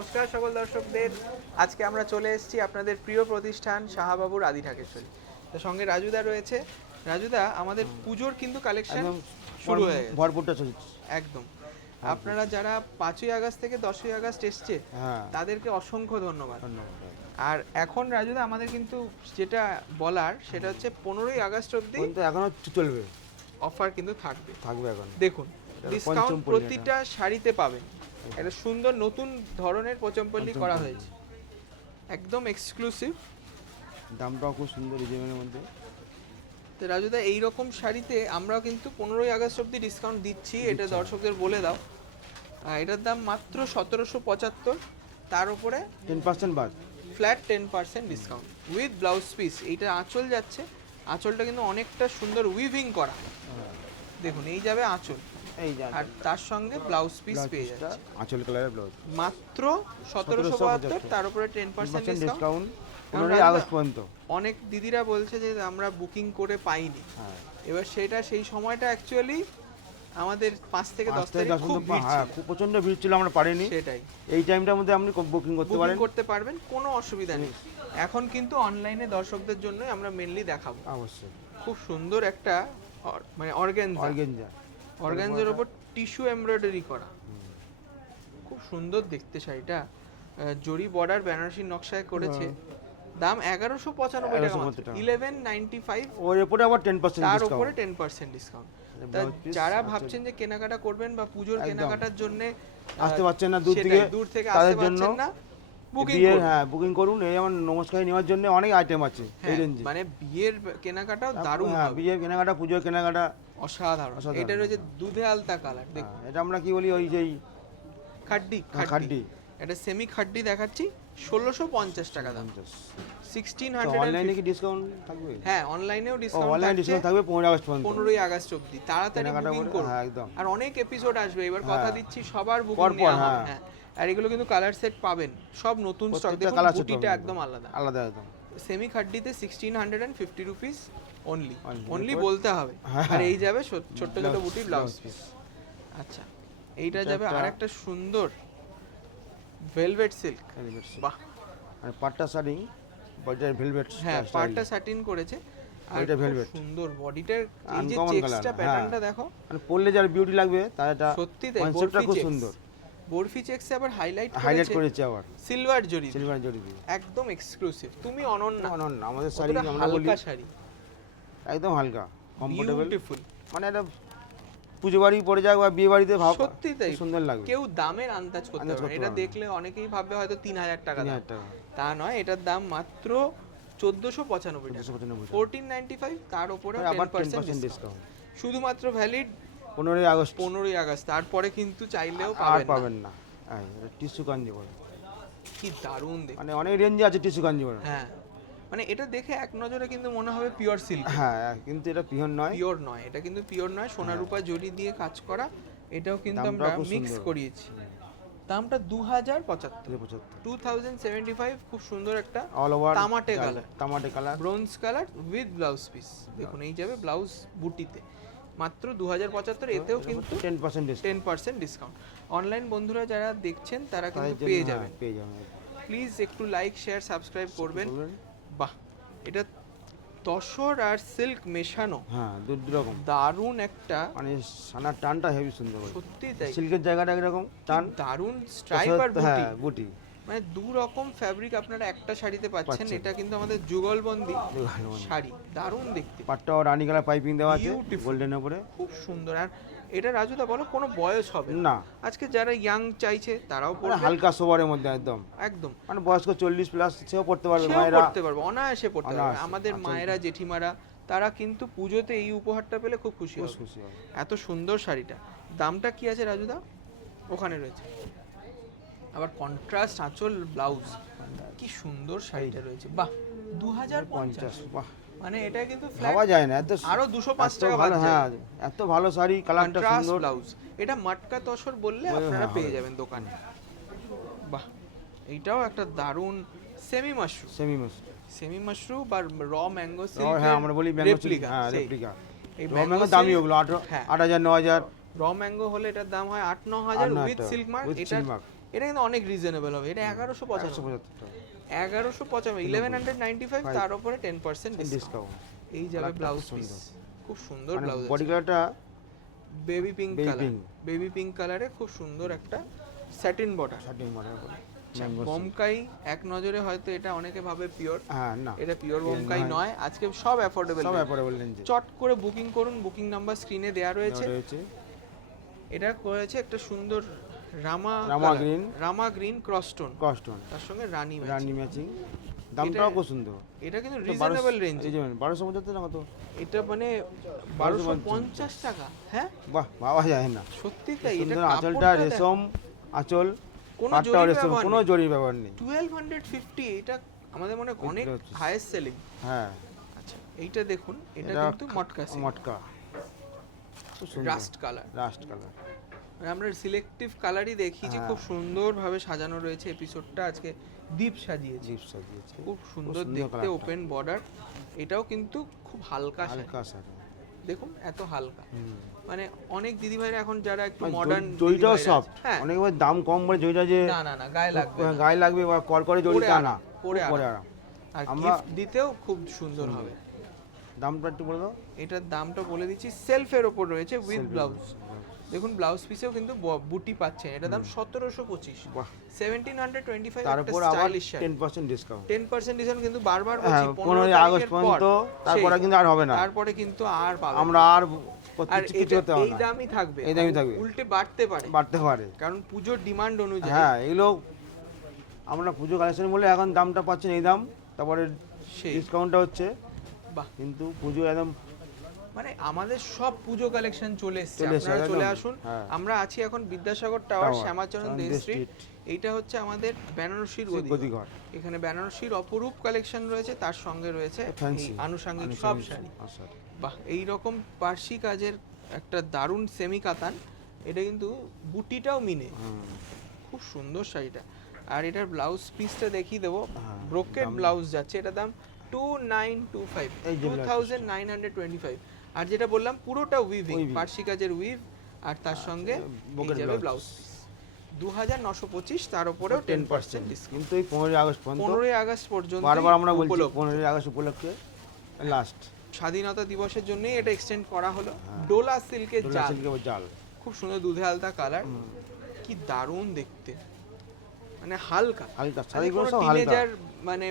নমস্কার সকল দর্শকদের। আজকে আমরা চলে এসেছি আপনাদের প্রিয় প্রতিষ্ঠান শাহবাবুর আদি ঢাকেশ্বরী। তো সঙ্গে রাজুদা রয়েছে। রাজুদা, আমাদের পুজোর কিন্তু কালেকশন শুরু হয়ে গেছে, ভরপুরটা চলছে একদম। আপনারা যারা 5ই আগস্ট থেকে 10ই আগস্ট এসছে তাদেরকে অসংখ্য ধন্যবাদ। আর এখন রাজুদা আমাদের কিন্তু যেটা বলার সেটা হচ্ছে 15ই আগস্ট অবধি এখনো চলবে, অফার কিন্তু থাকবে। এখন দেখুন, ডিসকাউন্ট প্রতিটা শাড়িতে পাবেন। একটা সুন্দর নতুন ধরনের পচমপল্লি করা হয়েছে, একদম এক্সক্লুসিভ, দামটাও খুব সুন্দর রিজনেবলের মধ্যে। তো রাজুদা এইরকম শাড়িতে আমরাও কিন্তু 15ই আগস্ট অবধি ডিসকাউন্ট দিচ্ছি, এটা দর্শকদের বলে দাও। এটার দাম মাত্র 1775, তার উপরে 10% বাদ, flat 10% discount with blouse piece. এইটা আঁচল যাচ্ছে, আঁচলটা কিন্তু অনেকটা সুন্দর উইভিং করা। দেখুন, এই যাবে আঁচল, আর তার সঙ্গে ব্লাউজ পিস পেয়ে যাচ্ছে, আঁচল কালারের ব্লাউজ, মাত্র 1772, তার উপরে 10% ডিসকাউন্ট 15ই আগস্ট পর্যন্ত। অনেক দিদিরা বলছে যে আমরা বুকিং করে পাইনি, এবার সেটা সেই সময়টা অ্যাকচুয়ালি আমাদের 5 থেকে 10 তারিখ খুব ভিড় ছিল, খুব প্রচন্ড ভিড় ছিল, আমরা পারিনি। সেটাই, এই টাইমটার মধ্যে আপনি বুকিং করতে পারবেন, কোনো অসুবিধা নেই। এখন কিন্তু অনলাইনে দর্শকদের জন্য আমরা মেনলি দেখাবো। অবশ্যই খুব সুন্দর একটা মানে অর্গানজার উপর টিস্যু এমব্রয়ডারি করা, খুব সুন্দর দেখতে শাড়িটা। জরি বর্ডার বেনারসি নকশায় করেছে। দাম 1195 টাকা, 1195। ওর উপরে আবার 10% তার ডিসকাউন্ট, উপরে 10% ডিসকাউন্ট। যারা ভাবছেন যে কেনাকাটা করবেন বা পুজোর কেনাকাটার জন্য আসতে পারছেন না দূর থেকে আসতে পারছেন না, বুকিং করুন। এই যেমন নমস্কার নেওয়ার জন্য অনেক আইটেম আছে এই রেঞ্জে, মানে বিয়ের কেনাকাটাও দারুণ, বিয়ের কেনাকাটা, পুজোর কেনাকাটা অসাধারণ। এটা রয়েছে দুধে আলতা কালার, দেখুন এটা আমরা কি বলি, ওই যে খাড্ডি, এটা সেমি খাড্ডি দেখাচ্ছি, 1650 টাকা দাম, 1600। অনলাইনে কি ডিসকাউন্ট থাকবে? হ্যাঁ, অনলাইনেও ডিসকাউন্ট থাকবে 15 আগস্ট পর্যন্ত, 15ই আগস্ট অবধি। তাড়াতাড়ি বুকিং করুন, একদম। আর অনেক এপিসোড আসবে, এবার কথা দিচ্ছি সবার বুকিং নেওয়া হবে। হ্যাঁ, আর এগুলো কিন্তু কালার সেট পাবেন, সব নতুন স্টক। দেখুন, বুটিটা একদম আলাদা একদম। সেমি খাড্ডিতে 1650 রুপিস অনলি বলতে হবে। আর এই যাবে ছোট ছোট বুটি ব্লাউজ পিস। আচ্ছা, এইটা যাবে আরেকটা সুন্দর ভেলভেট সিল্ক, বাহ, আর পাট্টা শাড়ি, বডিটার ভেলভেট, হ্যাঁ পাট্টা স্যাটিন করেছে, আর এটা ভেলভেট, সুন্দর বডিটার এই যে চেকসটা প্যাটার্নটা দেখো, মানে পরলে যার বিউটি লাগবে তার এটা সত্যি তাই, কনসেপ্টটা খুব সুন্দর। বরফি চেকসে আবার হাইলাইট করেছে আবার সিলভার জরি, একদম এক্সক্লুসিভ। তুমি অনন্য আমাদের শাড়ি, আমরা বলি হালকা শাড়ি, একদম হালকা, কমফোর্টেবল, বিউটিফুল। মানে এটা পুজো বাড়ি পড়ে যায় বা বিয়ে বাড়িতে ভাব, সত্যি তাই সুন্দর লাগবে। কেউ দামের আন্দাজ করতে পারবে না, এটা দেখলে অনেকেই ভাববে হয়তো 3000 টাকা দাম, তা নয়, এটার দাম মাত্র 1495 টাকা, 1495, তার উপরে 10% ডিসকাউন্ট, শুধুমাত্র ভ্যালিড 15ই আগস্ট। তারপরে কিন্তু চাইলেও পাবেন না। এটা টিস্যু কাঞ্জিবরম, কি দারুণ দেখতে, মানে অনেক রেঞ্জে আছে টিস্যু কাঞ্জিবরম। হ্যাঁ, মানে এটা দেখে এক নজরে কিন্তু মনে হবে পিওর সিল্ক, হ্যাঁ, কিন্তু এটা পিওর নয়, এটা কিন্তু পিওর নয়, সোনা রূপা জরি দিয়ে কাজ করা। এটাও কিন্তু আমরা মিক্স করিয়েছি। দামটা 2075, খুব সুন্দর একটা অল ওভার তামাটে colour, bronze colour with blouse piece. দেখুন, এই যাবে ব্লাউজ বুটিতে, মাত্র 2075। এতেও কিন্তু 10% ডিসকাউন্ট। অনলাইন বন্ধুরা যারা দেখছেন তারা কিন্তু পেয়ে যাবেন। প্লিজ একটু লাইক, শেয়ার, সাবস্ক্রাইব করবেন। বাহ, এটা তসর আর সিল্ক মেশানো, হ্যাঁ, দুরকম দারুণ একটা, মানে সানার টানটা হেভি সুন্দর, সত্যি তাই, সিল্কের জায়গাটা একরকম টান, দারুণ স্ট্রাইপ আর বুটি, মানে দু রকম ফ্যাব্রিক আপনারা একটা শাড়িতে পাচ্ছেন। এটা কিন্তু আমাদের যুগলবন্দি শাড়ি, দারুণ দেখতে। পাটটাও রানী কালার পাইপিং দেওয়া আছে গোল্ডেন উপরে, খুব সুন্দর। আর এটা রাজুদা বলো, কোনো বয়স হবে না, আজকে যারা ইয়াং চাইছে তারাও পড়বে, হালকা সোবারের মধ্যে একদম, মানে বয়স্ক 40 প্লাস সেও পড়তে পারবে, অনায়াসে পড়তে পারবে। আমাদের মায়েরা, জেঠিমারা, তারা কিন্তু পুজোতে এই উপহারটা পেলে খুব খুশি হবে। এত সুন্দর শাড়িটা, দামটা কি আছে রাজুদা? ওখানে রয়েছে। আবার কন্ট্রাস্ট আঁচল ব্লাউজ, কি সুন্দর শাড়িটা রয়েছে, বাহ, 2050, বাহ, মানে এটা কিন্তু ভাবা যায় না, এত আরো 205 টাকা বাদ যায়। হ্যাঁ, এত ভালো শাড়ি, কালারটা সুন্দর, ব্লাউজ। এটা মাটকা তসর বললে আপনারা পেয়ে যাবেন দোকানে। বাহ, এইটাও একটা দারুণ সেমি মাশরু বা র ম্যাঙ্গো সিল্ক, হ্যাঁ আমরা বলি ম্যাঙ্গো সিল্ক, হ্যাঁ রেপ্লিকা। এই ম্যাঙ্গো দামি ওগুলো 8000 9000, র ম্যাঙ্গো হলে এটার দাম হয় 8-9000 উইথ সিল্ক মার্ক। এটা এটা কিন্তু অনেক রিজনেবল হবে, এটা 1195 1195 1195 তার উপরে 10% ডিসকাউন্ট। এই যাবে ব্লাউজ পিস, খুব সুন্দর ব্লাউজ, বডি কালারটা baby pink colour, baby pink কালারে খুব সুন্দর একটা স্যাটিন বর্ডার। বোমকাই এক নজরে হয়তো এটা অনেকে ভাবে পিওর, হ্যাঁ না এটা পিওর বোমকাই নয়। আজকে সব অ্যাফোর্ডেবল, রেঞ্জে। চট করে বুকিং করুন, বুকিং নাম্বার স্ক্রিনে দেওয়া রয়েছে। এটা করেছে একটা সুন্দর রামা গ্রিন ক্রসটোন, তার সঙ্গে রানী ম্যাচিং। দামটাও খুব সুন্দর, এটা কিন্তু রিজনেবল রেঞ্জ। এই যে 1275 না কত, এটা মানে 1250 টাকা। হ্যাঁ বাহ, ভাবা যায় না, সত্যি তাই। এটা আঁচলটা রেশম আঁচল, কোনো জরির ব্যবহার নেই। 1250, এটা আমাদের মনে অনেক হাইয়েস্ট সেলিং। হ্যাঁ আচ্ছা, এইটা দেখুন, এটা কিন্তু মটকা রাস্ট কালার। আমরা সিলেক্টিভ কালারই দেখি যে খুব সুন্দরভাবে সাজানো রয়েছে এপিসোডটা। আজকে দীপ সাজিয়েছে, খুব সুন্দর দেখতে, ওপেন বর্ডার। এটাও কিন্তু খুব হালকা শাড়ি, দেখুন এত হালকা। মানে অনেক দিদি ভাইরা এখন যারা একটু মডার্ন, জড়িটাও সফট, অনেক দাম কম বলে জড়িটা যে না গায়ে লাগবে বা করকরে জড়িটা না, পরে আরাম। আর গিফট দিতেও খুব সুন্দর হবে। দামটা একটু বলে দাও। এটার দামটা বলে দিচ্ছি, সেলফের ওপর রয়েছে উইথ ব্লাউজ। দেখুন ব্লাউজ পিসেও কিন্তু বুটি পাচ্ছেন। এটার দাম 1725, 1725। তারপর আবার 10% ডিসকাউন্ট, 10% ডিসকাউন্ট কিন্তু বারবার বলছি 15 আগস্ট পর্যন্ত, তারপরে কিন্তু আর হবে না, তারপরে কিন্তু আর পাবেন আমরা আর কিছু করতে হবে না। এই দামই থাকবে, উল্টে বাড়তে পারে, কারণ পূজোর ডিমান্ড অনুযায়ী। হ্যাঁ, এগুলো আমরা পুজো কালেকশন বলে এখন দামটা পাচ্ছেন এই দাম, তারপরে ডিসকাউন্টটা হচ্ছে। বাহ, কিন্তু পুজো একদম মানে আমাদের সব পুজো কালেকশন চলে এসেছে, আপনারা চলে আসুন। আমরা আছি এখন বিদ্যাসাগর টাওয়ার, শ্যামাচরণ দে স্ট্রিট। এইটা হচ্ছে আমাদের বেনারসির গদিঘর। এখানে বেনারসির অপরূপ কালেকশন রয়েছে, তার সঙ্গে রয়েছে আনুষঙ্গিক সব শাড়ি। বাহ, এইরকম পার্সি কাজের একটা দারুণ সেমি কাতান। এটা কিন্তু বুটিটাও মিনে, খুব সুন্দর শাড়িটা। আর এটার ব্লাউজ পিসটা দেখিয়ে দেবো, ব্রোকেট ব্লাউজ যাচ্ছে। এটার দাম 2925, 2925। আর যেটা বললাম পুরোটা উইভিং, পার্সি কাজের উইভ, আর তার সঙ্গে এই যাবে ব্লাউজ পিস 2925, তার উপরেও 10% ডিসকাউন্ট। কিন্তু এই 15 আগস্ট পর্যন্ত বারবার আমরা বলছি 15 আগস্ট উপলক্ষে লাস্ট স্বাধীনতা দিবসের জন্য এটা এক্সটেন্ড করা হলো। ডোলা সিল্কের জাল, খুব সুন্দর দুধে আলতা কালার, কি দারুণ দেখতে, মানে হালকা শাড়িগুলো সব হালকা। মানে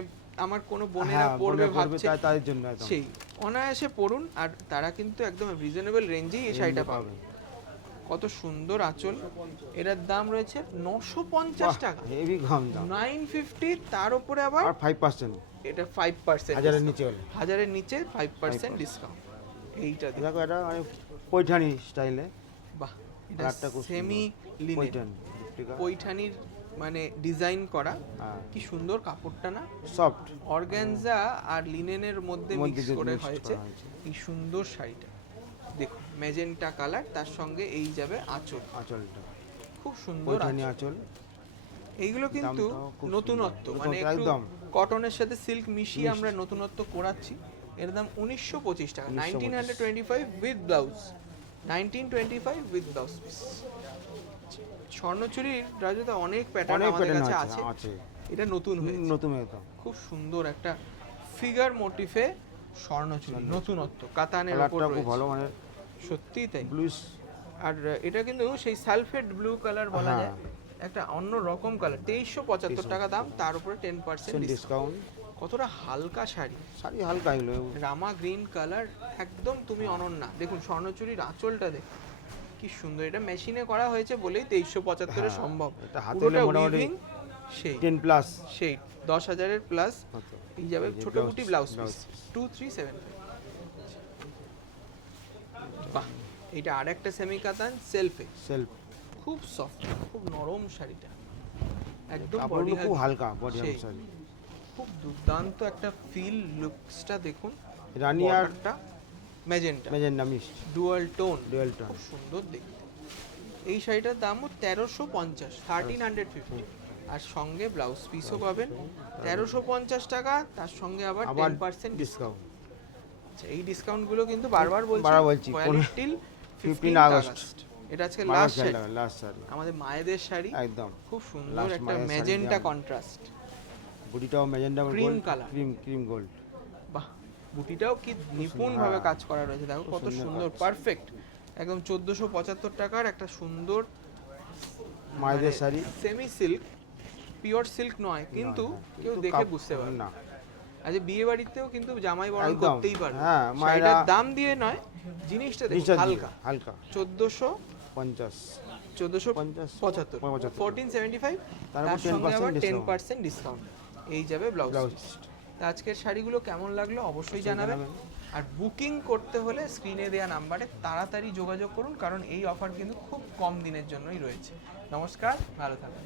আমার কোনো বোনেরা পরবে ভাবছে, তাদের জন্য সেই অনায়াসে পরুন। আর তারা কিন্তু একদম রিজনেবল রেঞ্জেই এই শাড়িটা পাবে। কত সুন্দর আঁচল। এটার দাম রয়েছে 950 টাকা, হেভি কম দাম, 950। তার উপরে আবার 5%, এটা 5%, হাজারের নিচে 5% ডিসকাউন্ট। এইটা দেখো, এটা মানে পৈঠানি স্টাইলে। বাহ, এটা সেমি লিনেন পৈঠানির মানে ডিজাইন করা, কি সুন্দর কাপড়টা না, সফট অর্গানজা আর লিনেনের মধ্যে মিক্স করে হয়েছে। এই সুন্দর শাড়িটা দেখুন, ম্যাজেন্টা কালার, তার সঙ্গে এই যাবে আঁচলটা খুব সুন্দর আঁচল। এইগুলো কিন্তু নতুনত্ব, মানে একদম কটনের সাথে সিল্ক মিশিয়ে আমরা নতুনত্ব করাচ্ছি। এর দাম 1925 টাকা, 1925 with blouse, 1925 with blouse piece. স্বর্ণচুরির রাজুদা অনেক প্যাটার্ন আমাদের কাছে আছে। এটা নতুন খুব সুন্দর একটা ফিগার মোটিফে স্বর্ণচুরি, নতুনত্ব কাতানের উপর রয়েছে, ভালো, মানে সত্যি তাই। আর এটা কিন্তু সেই সালফেট ব্লু কালার বলা যায়, একটা অন্য রকম কালার। 2375 টাকা দাম, তার উপরে 10% ডিসকাউন্ট। কতটা হালকা শাড়ি, হালকা, এগুলো রামা গ্রিন কালার, একদম তুমি অনন্যা। দেখুন স্বর্ণচুরির আঁচলটা দেখুন কি সুন্দর, এটা মেশিনে করা হয়েছে বলেই 2375 এ সম্ভব। এটা হাতে মোটামুটি সেই 10 প্লাস, সেই 10,000 এর প্লাস। এই যাবে ছোট বুটি ব্লাউজ পিস 2375। বাহ, এটা আরেকটা সেমি কাতান সেলফ, খুব সফট, খুব নরম শাড়িটা, একদম বডি খুব হালকা, বডি শাড়ি, খুব দুর্দান্ত একটা ফিল। লুকসটা দেখুন, রানী আরটা ম্যাজেন্টা মিক্স ডুয়াল টোন, খুব সুন্দর দেখতে। এই শাড়িটার দামও 1350, 1350। আর সঙ্গে ব্লাউজ পিসও পাবেন 1350 টাকা, তার সঙ্গে আবার 10% ডিসকাউন্ট। আচ্ছা, এই ডিসকাউন্টগুলো কিন্তু বারবার বলছি 15 আগস্ট এটা আজকে লাস্ট শাড়ি, লাস্ট শাড়ি আমাদের মায়েদের শাড়ি, একদম খুব সুন্দর একটা ম্যাজেন্টা কন্ট্রাস্ট, বুটিটাও magenta cream colour, cream gold. বাহ, বুটিটাও কি নিপুণ ভাবে কাজ করা রয়েছে, দেখো কত সুন্দর, পারফেক্ট একদম। 1475 টাকার একটা সুন্দর মায়েদের sari, semi silk, pure silk নয় কিন্তু কেউ দেখে বুঝতে পারবে না। আজ বিয়ে বাড়িতেও কিন্তু জামাই বরণ করতেই পারবে, শাড়িটার দাম দিয়ে নয়, জিনিসটা দেখো হালকা হালকা 1450, 1475, 1475, তার সঙ্গে আবার 10% ডিসকাউন্ট, এই যাবে ব্লাউজ। আজকের শাড়িগুলো কেমন লাগলো অবশ্যই জানাবেন, আর বুকিং করতে হলে স্ক্রিনে দেওয়া নাম্বারে তাড়াতাড়ি যোগাযোগ করুন, কারণ এই অফার কিন্তু খুব কম দিনের জন্যই রয়েছে। নমস্কার, ভালো থাকবেন।